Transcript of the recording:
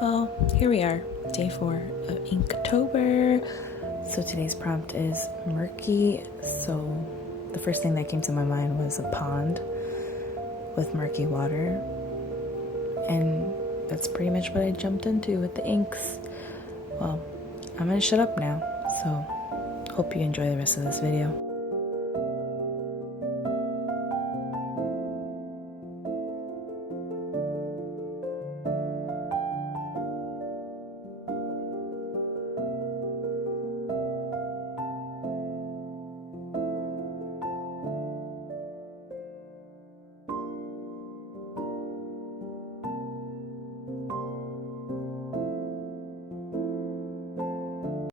Well, here we are, day 4 of Inktober. So today's prompt is murky. So the first thing that came to my mind was a pond with murky water. And that's pretty much what I jumped into with the inks. Well, I'm gonna shut up now. So hope you enjoy the rest of this video.